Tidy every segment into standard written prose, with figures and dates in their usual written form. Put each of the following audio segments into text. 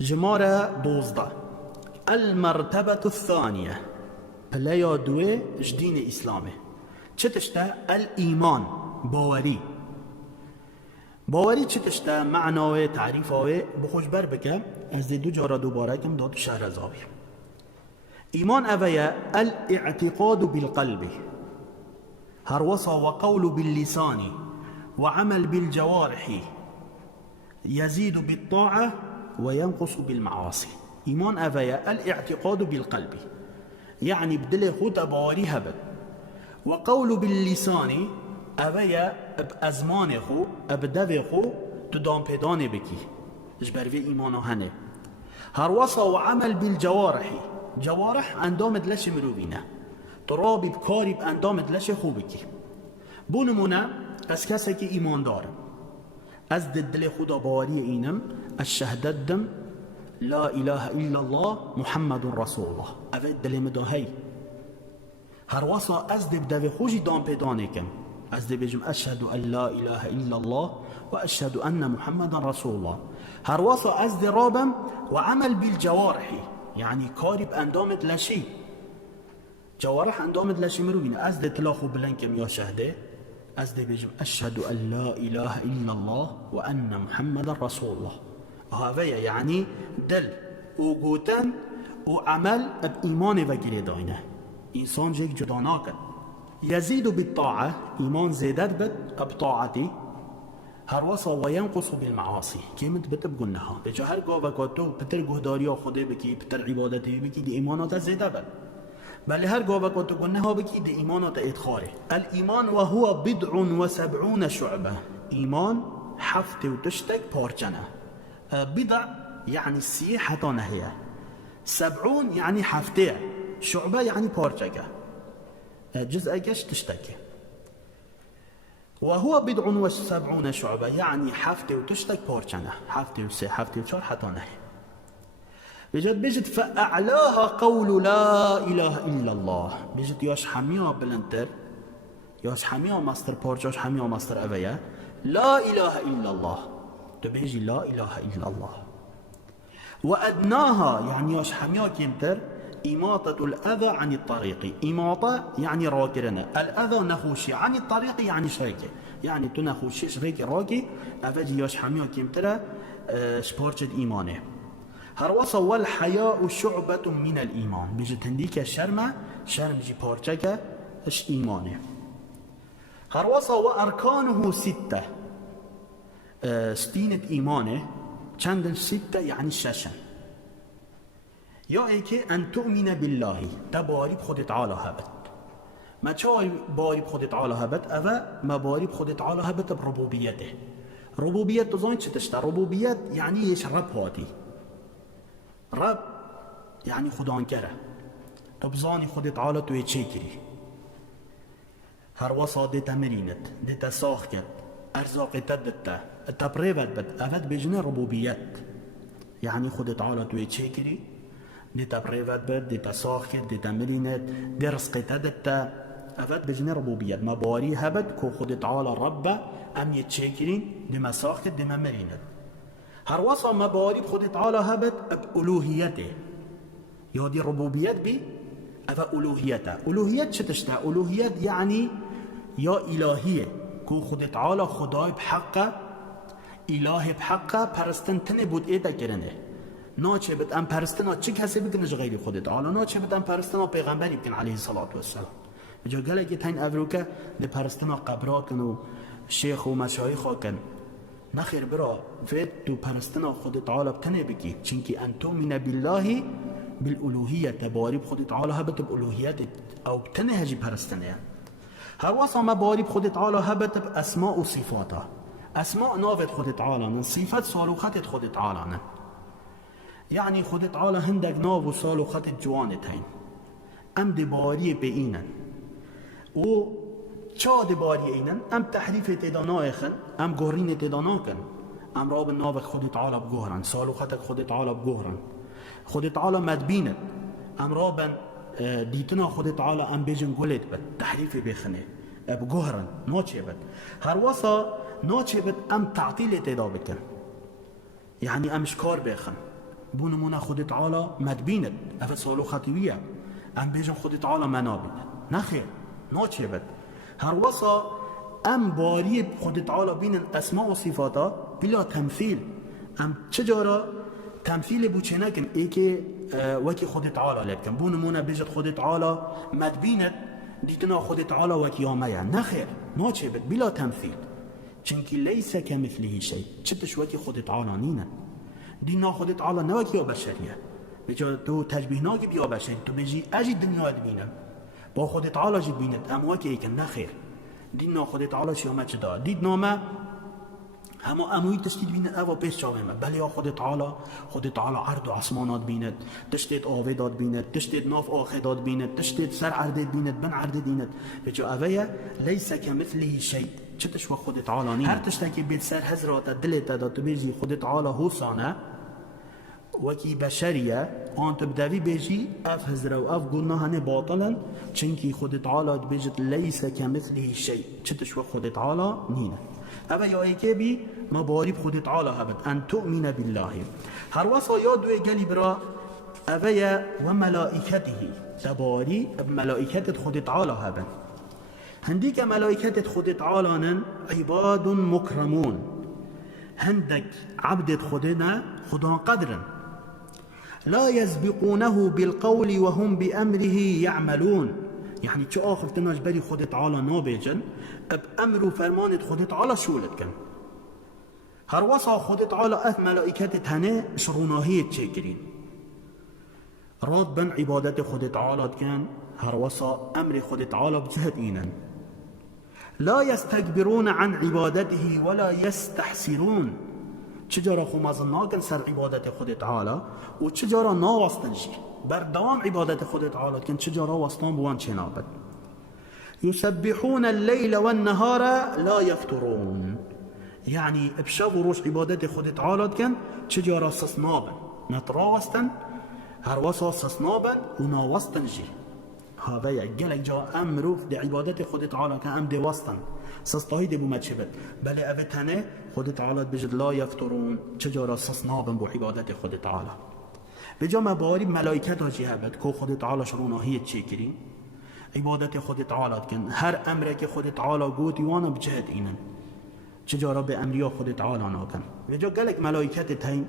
جمارة دوزده المرتبة الثانية پلیا دوی جدین اسلامه. چه تشته؟ الایمان، باوری چه تشته؟ معناوه تعریفاوه بخوش بر بکه از دو جارا دوباره کم داد شهر زاوی. ایمان اوه الاعتقاد بالقلب هر وصا وقول باللسان وعمل بالجوارح يزيد بالطاعة وينقص بالمعاصي. ایمان اوه الاعتقاد بالقلب يعني بدل خود باوری هبد و قول باللسان اوه ازمان خو ابدو خو تو دام پیدانه بکی جبروی ایمانو هنه. هر وصا و عمل بالجوارح جوارح اندام دلش مروبینه ترابی بکاری ب اندام دلش خوب بکی. بونمونه از کسی که ایمان داره از دل خدا باوری اینم الشهددم لا اله الا الله محمد رسول الله اوه دل مداهی. هر وصا از دو خوشی دام پیدانه کم از دو بجم اشهد ان لا اله الا الله و اشهد ان محمد رسول الله. هر وصا از دو رابم و عمل بالجوارح یعنی کاری به اندامت لشی جوارح اندامت لشی مروبینه از دو تلاخو بلنکم یا شهده از دو بجم اشهد ان لا اله الا الله و ان محمد رسول الله. هذا يعني دل و گوتن و عمل اب ایمان وگیره داینه انسان جيك جدا ناکن. يزيد بالطاعة ایمان زیدت بد اب طاعتی. هر وصا و ینقص بالمعاصی کمت بتب گنها بجا هر گاه وکاتو پتر گهداریا خوده بکی پتر عبادتی بکی دی ایمانات زیده بد بله هر گاه وکاتو گنها بکی دی ایمانات ادخاره. الایمان و هو بضع و سبعون شعبه ایمان حفت و تشتک پارچنه. بضع يعني سي حتى نهيه 70 يعني حفتة شعبة يعني بارجكة جزء كش تشتكي. وهو بضع وسبعون شعبة يعني حفتة وتشتك بارجنة حفتة وسي حفتة وشار حتى نهيه. بجد فأعلاها قول لا إله إلا الله بجد ياش حميها بلنتر ياش حميها ماستر بارجاش حميها ماستر أبيا لا إله إلا الله تبيجي لا إله إلا الله. وأدناها يعني ياش حميا كمتر إماطة الأذى عن الطريق. إماطة يعني راكرنا الأذى نخوشي عن الطريق يعني شريكي يعني تنخوشي شريكي راكي أفجي ياش حميا كمتر سبارجد إيمانه. هروصا والحياء شعبة من الإيمان بيجي تنديك الشرمة شرم جي بارجك اش إيمانه. هروصا وأركانه 6 ستينة إيمانه چندن 6 يعني ششن. یا ایکه ان تؤمن بالله تا باری خود تعالی هبت. ما چای باری خود تعالی هبت اوه ما باری خود تعالی هبت بربوبیته. ربوبیت تزاین چه تشته؟ ربوبیت یعنی یش رب هاتی. رب یعنی خدانکره. تبزانی خود تعالی توی چه کری؟ هر وصا دیتا مرینت دیتا ساخ کرد ارزاق تدتا تبريبت بد افد بجنه ربوبيت يعني خود تعالى توي تشيكري دي تبريبت بد دي تساخت دي تمرينت دي رزقت دتا افد بجنه ربوبيت ما باري هبد كو خود تعالى رب ام يتشيكرين دي مساخت دي ممرينت. هر وصا ما باري بخود تعالى هبد بألوهيته يا دي ربوبيت بي افا ألوهيته. ألوهيت شتشتا؟ ألوهيت يعني يا إلهية كو خود تعالى خداي بحقه اله بحقه پرستن تنه بود ایده کرنه ناچه بد ام پرستنا چه کسی بکنه غیر خود تعالی ناچه بد ام پرستنا پیغمبری بکن علیه الصلاة والسلام. جا گله که تین افروکه ده پرستنا قبراتن و شیخ و مشایخ کن نخیر برا فید تو پرستنا خود تعالی بتنه بکی چنکی ان تؤمن بالله بالالوهیت باری خود تعالی هبت بالالوهیت او بتنه هجی پرستنه. هر واسه ما باری خود تعالی هبت باسماء و صفاته. اسماء نافت خود تعالى من صفات صاروخت خود تعالى يعني خود تعالى هندك ناف و صاروخت جوانتين ام دباري بينن و چا دباري اينن ام تحريف تداناخن ام گورين تداناكن ام راب ناف خود تعالى بگهرن صاروخت خود تعالى بگهرن خود تعالى مدبينن ام رابن ديتنا خود تعالى ام بيجن قلت بد تحريف بخنه بگهرن ناچه بد. هر واسا ناچه بد ام تعطیل اتدا بکن یعنی امش کار بخن بونمونه خود تعالی مدبیند اف سالو خطویه ام بیجن خود تعالی منابید نخیر ناچه بد هر وصا ام باری خود تعالی بینن اسماء و صفاتا بلا تمثیل ام چجارا تمثیل بو چه نکن ای که وکی خود تعالی لبکن بونمونه بیجد خود تعالی مدبیند دیتنا خود تعالی وکی آمه نخیر ناچه بد بلا تمثیل چنکی لیس کمثله شی چتش وکی خود تعالی نینه دینا خود تعالی نوکی یا بشریه بجا تو تشبیه ناگی بیا بشری تو بجی اجی دنیا بینم با خود تعالی جد بیند ام وکی ایکن نخیر دینا خود تعالی شیامه چه دار دید نامه همه اموی تشکیل بیند اوا پیش چاوه ما بله یا خود تعالی عرض و عصمانات بیند تشتید آوه داد بیند تشتید ناف آخه داد بیند تشتید سر عرض بیند بن عرض بیند بجا اوه لیس کمثله شی چتش و خود تعالی نینه هر تشتکی بید سر هزرات دلت داد تو بیجی خود تعالی حسانه وکی بشریه آن تبدوی بیجی اف هزره و اف گلنا هنه باطلا چنکی خود تعالی بیجد لیس کمثله شی چتش و خود تعالی نینه اوه یا ایکه بی مبارب خود تعالی هبد ان تؤمن بالله هر وصا یا دوی گلی برا اوه و ملائکته تباری ملائکت خود تعالی هبد هندی که ملائکت خود تعالی عباد مکرمون هندک عبدت خودنا خدا قدرن لا يسبقونه بالقول وهم بأمره يعملون يعني چه آخر تناش بری خود تعالی نابیجن اب امر و فرمانت خود تعالی شولت کن هر وصا خود تعالی ات ملائکت تنه شروناهیت چه کرین راد بن عبادت خود تعالی کن هر وصا امر خود تعالی بجهد اینن لا يستكبرون عن عبادته ولا يستحسرون چجارا خو مزناکن سر عبادت خود تعالی و چجارا ناواستن جی بر دوام عبادت خود تعالی کن چجارا واستان بوان چنابد يسبحون الليل والنهار لا يفترون يعني بشب و روش عبادت خود تعالی کن چجارا سسنابن نتراوستن هر وصا سسنابن و ناواستن جی هذا يجلك جا امرو في عبادت خود تعالى كأم دي وسطن سستاهي دي بمتشبت بل أفتنه خود تعالى بجد لا يفترون چجارا سسنابن بو عبادت خود تعالى بجا مباري ملائكت هاجي هبت كو خود تعالى شروناهية چيكرين عبادت خود تعالى كن هر امر که خود تعالى قوتي وانا بجهد اینن چجارا به امریا خود تعالى ناكن بجا قلق ملائكت تاين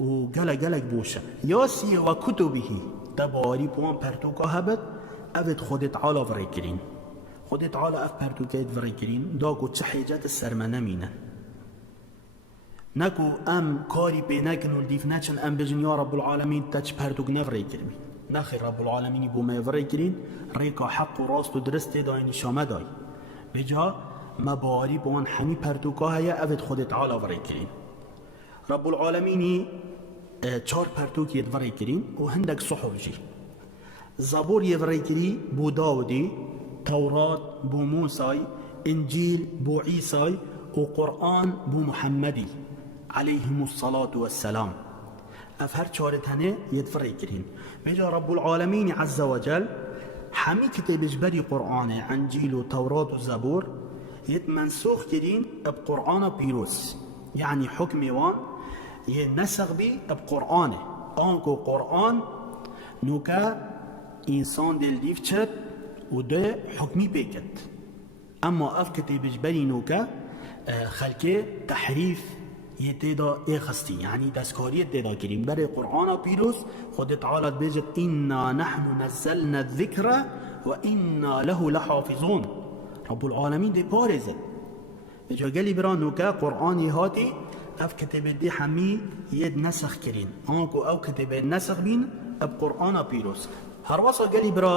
و قلق بوشن ياسي و كتبه تباري بوان پرتوكا هبت افت خود تعالی ورای کرین خود تعالی اف پرتوکیت ورای کرین داکو چه حیجت سرمنه مینن نکو ام کاری پی نکنو دیف نچن ام بجن یا رب العالمین تا چه پرتوک نورای کرمی نخیر رب العالمینی بو ما ورای کرین ریکا حق و راست و درست داینی شامه دای بجا مباری بوان همی پرتوکا هیا افت خود تعالی ورای کرین رب العالمینی 4 پرتوکیت ورای کرین و هندک صحف جی زبور يفري كري بو داودي توراة بو موسى انجيل بو عيسى وقرآن بو محمدي عليهم الصلاة والسلام افهر چارتنه يتفري كرين بيجا رب العالمين عز وجل حمي كتاب جبري قرآن انجيل وتوراة وزبور يتمنسوخ كرين بقرآن بيروس يعني حكم وان ينسخ بي بقرآن انكو قرآن نوكا انسان دل دیف چد و ده حکمی بکد اما اف کتاب جبری نوکا خلقه تحریف یه تیدا اخستی یعنی دستکاری تیدا کریم برای قرآن پیروز خود تعالی بجد انا نحن نزلنا الذکر و انا له لحافظون رب العالمین ده پارزد بجا گلی برا نوکا قرآنی هاتی اف کتاب دی همی ید نسخ کرین آنکو او کتاب نسخ بین اب قرآن پیروز هر وصا قالي برا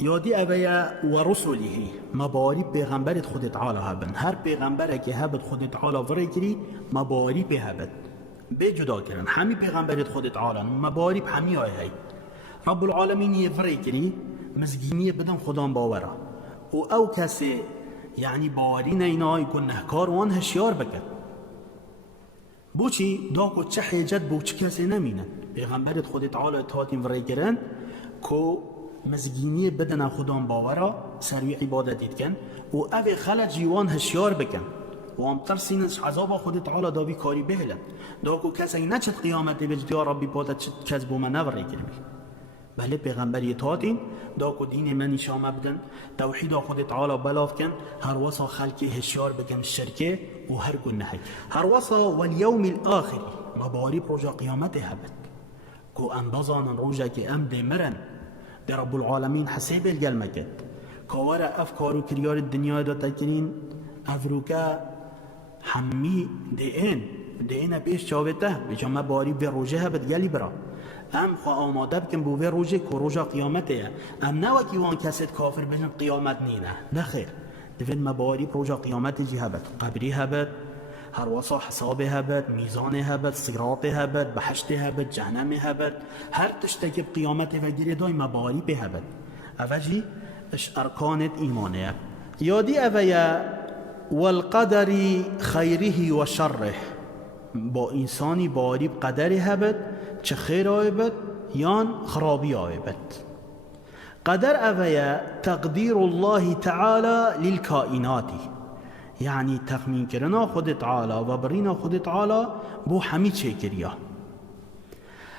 يودي أبيا ورسله مباري بيغمبرت خود تعالى هبن هر بيغمبرك هبت خود تعالى فريكري مباري بهبت بجدا كرن همي بيغمبرت خود تعالى مباري بحمي هاي رب العالمين يفريكري مزجينية بدن خدان باورا و او كسي يعني باوري نينا يكون نهكار وان هشيار بكت بوچي داكو چه حيجت بوچ كسي نمينن بيغمبرت خود تعالى اتهاتين فريكرن کو مزگینی بدن خودان باورا سروی عبادت دید کن و او خلق جیوان هشیار بکن و هم ترسینش عذاب خود تعالی داوی کاری بهلن داکو کسی نچت قیامت بجد یا ربی پاتا کس بومن نوری کرمی بله پیغمبری تاتین داکو دین منی شام بدن توحید خود تعالی بلاف کن هر وصا خلقی هشیار بکن شرکه و هر گناهی هر وصا والیوم الاخری مباری پروژا قیامت هبت کو ام بزانن روژا که ام دی مرن دی رب العالمین حسیب الگلمکت کاور افکارو کریار الدنیا دا تکرین افروکا حمی دین بیش چاوته بجا مباری به روژه هبت گلی برا ام خوا آماده بکن بو به روژه که روژا قیامته ام نوکی وان کسید کافر بجن قیامت نینه نخیر دوید مباری روژا قیامت جی هبت قبری هبت هر وصا حساب هبت میزان هبت صراط هبت بحشت هبت جهنم هبت هر تشتکی قیامت و گیره دای مباری به هبت اوجی اش ارکانت ایمانه یادی اویا والقدر خیره و شره با انسانی باری قدر هبت چه خیر آیبت یان خرابی آیبت قدر اویا تقدیر الله تعالی للکائناتی یعنی تخمین کرنا خود تعالی و برینا خود تعالی بو حمید شکریا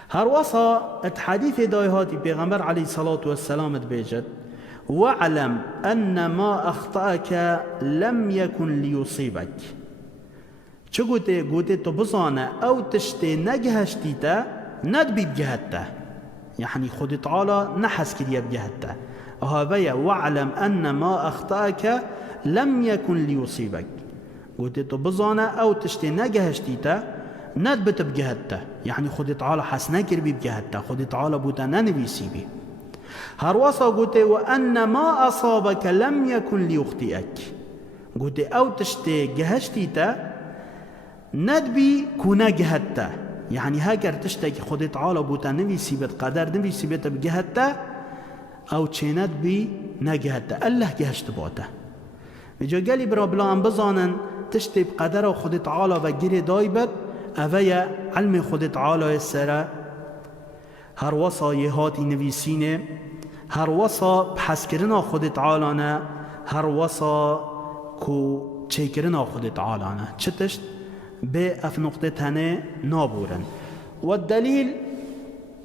هر وصا حدیث دایهاتی پیغمبر علیه الصلاة والسلام بیجد وعلم ان ما اخطأك لم يكن ليصيبك چه گوته تو بزانه او تشتی نگهشتی تا ند بی بجهت یعنی خود تعالی نحس کریه بجهت هاویا وعلم ان ما اخطأك لم يكن ليصيبك گوته تو بزانه او تشتی نگهشتی تا ند بت بجهت یعنی خود تعالی حس نکر بی بجهت خود تعالی بوتا ننویسی بی هر وصا گوته و ان ما اصابك لم يكن ليخطئك گوته او تشتی گهشتی تا ندبی کونه گهتا یعنی هاگر تشتی که خود تعالی بوتا نویسی بد قدر نویسی بد بجهتا او چه ندبی نگهتا الله گهشت باتا بجا گلی برا بلا هم بزانن تشتی بقدر خود تعالی و گیر دای بد اویا علم خود تعالی سره هر وصا یهاتی نویسینه هر وصا بحث کرنا خود تعالی نه هر وصا کو چه کرنا خود تعالی نه چه تشت به اف نقطه تنه نابورن والدليل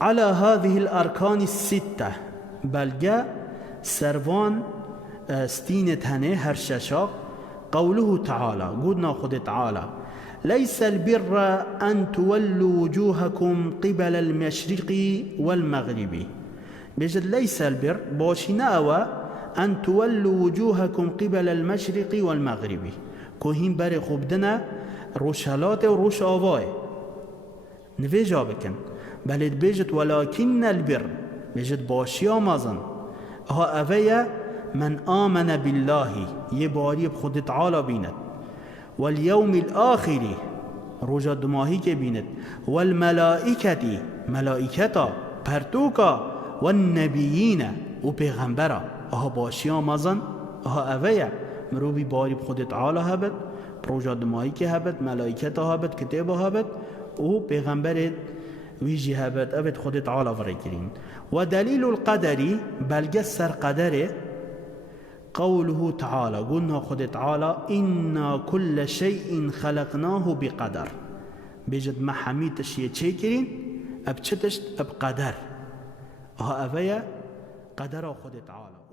على هذه الاركان السته بلگه سروان ستين تنه هر ششا قوله تعالى قلنا خود تعالى ليس البر ان تولوا وجوهكم قبل المشرق والمغرب بجد ليس البر باشنا ان تولوا وجوهكم قبل المشرق والمغرب كوهين بر خوبدنا روشالات و روش آوای نویجا بکن بلد بیجت ولكن البر بیجت باشی آمازن ها اویا من آمن بالله یه باری بخود تعالی بیند واليوم الآخری روژا دماهی که بیند والملائکتی ملائکتا پرتوکا والنبیین و پیغمبرا ها باشی آمازن ها اویا مروبی باری بخود تعالی هبت روژا دماهی که هبت ملائکت هبت کتاب هبت و پیغمبر ویجی هبت ابد خود تعالی ورگرین و دلیل القدری بلگه سر قدره قوله تعالی قلنا خود تعالی انا كل شيء خلقناه بقدر بجد ما حمیتش یه چه کرین اب چتشت اب قدر ها اویا قدر خود تعالی